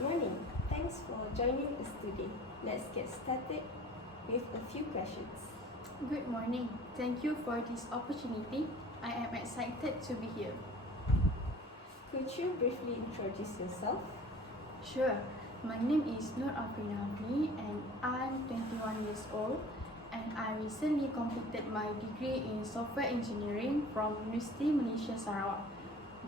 morning. Thanks for joining us today. Let's get started with a few questions. Good morning. Thank you for this opportunity. I am excited to be here. Could you briefly introduce yourself? Sure. My name is Nur Afrinavi and I'm 21 years old and I recently completed my degree in software engineering from University Malaysia Sarawak.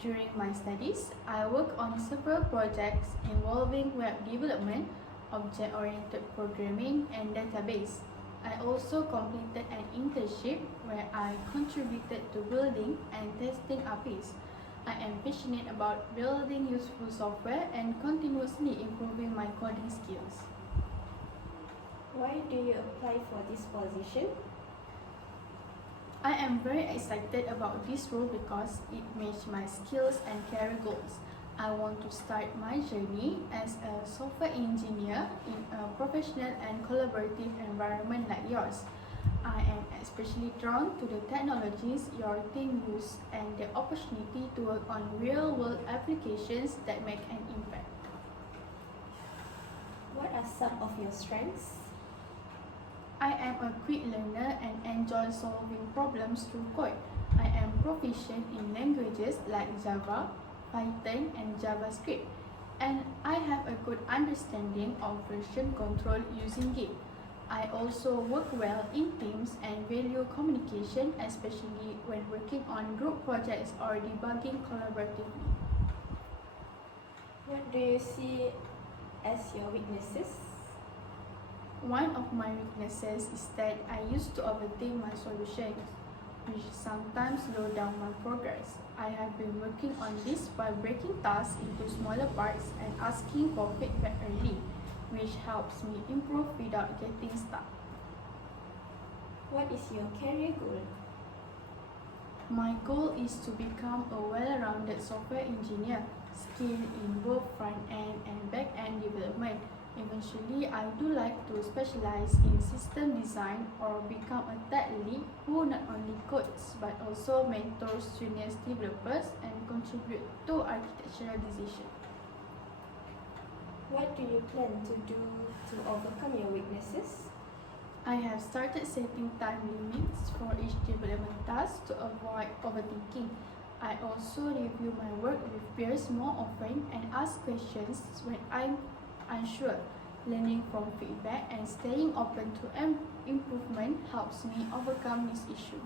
During my studies, I worked on several projects involving web development, object-oriented programming, and database. I also completed an internship where I contributed to building and testing APIs. I am passionate about building useful software and continuously improving my coding skills. Why do you apply for this position? I am very excited about this role because it matches my skills and career goals. I want to start my journey as a software engineer in a professional and collaborative environment like yours. I am especially drawn to the technologies your team uses and the opportunity to work on real-world applications that make an impact. What are some of your strengths? I am a quick learner and enjoy solving problems through code. I am proficient in languages like Java, Python, and JavaScript, and I have a good understanding of version control using Git. I also work well in teams and value communication, especially when working on group projects or debugging collaboratively. What do you see as your weaknesses? One of my weaknesses is that I used to overthink my solutions, which sometimes slow down my progress. I have been working on this by breaking tasks into smaller parts and asking for feedback early, which helps me improve without getting stuck. What is your career goal? My goal is to become a well-rounded software engineer, skilled in both front-end and back-end development. Eventually, I do like to specialize in system design or become a tech lead who not only codes but also mentors junior developers and contribute to architectural decisions. What do you plan to do to overcome your weaknesses? I have started setting time limits for each development task to avoid overthinking. I also review my work with peers more often and ask questions when I'm unsure. Learning from feedback and staying open to improvement helps me overcome this issue.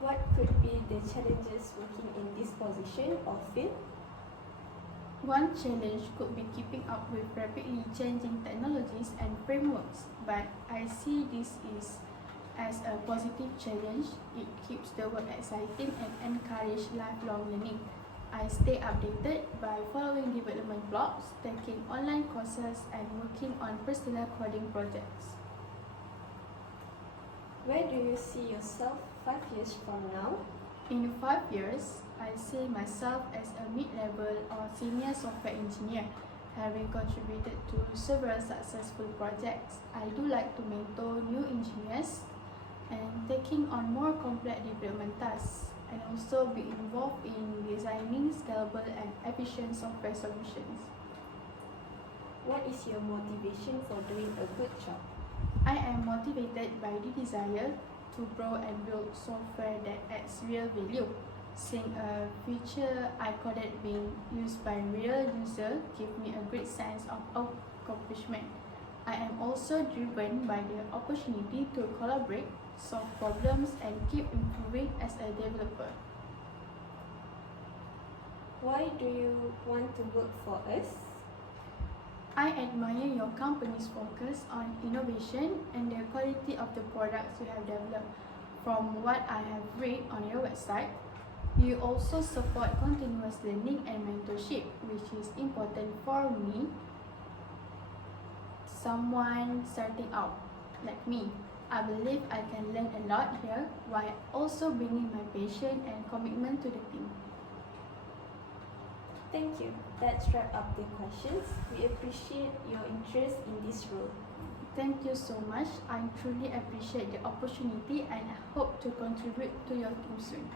What could be the challenges working in this position or field? One challenge could be keeping up with rapidly changing technologies and frameworks, but I see this as a positive challenge. It keeps the work exciting and encourages lifelong learning. I stay updated by following development blogs, taking online courses, and working on personal coding projects. Where do you see yourself 5 years from now? In 5 years, I see myself as a mid-level or senior software engineer, having contributed to several successful projects. I do like to mentor new engineers and taking on more complex development tasks, and also be involved in designing scalable and efficient software solutions. What is your motivation for doing a good job? I am motivated by the desire to grow and build software that adds real value. Seeing a feature I coded being used by real users gives me a great sense of accomplishment. I am also driven by the opportunity to collaborate, solve problems, and keep improving as a developer. Why do you want to work for us? I admire your company's focus on innovation and the quality of the products you have developed. From what I have read on your website, you also support continuous learning and mentorship, which is important for me, someone starting out like me. I believe I can learn a lot here while also bringing my passion and commitment to the team. Thank you. Let's wrap up the questions. We appreciate your interest in this role. Thank you so much. I truly appreciate the opportunity and I hope to contribute to your team soon.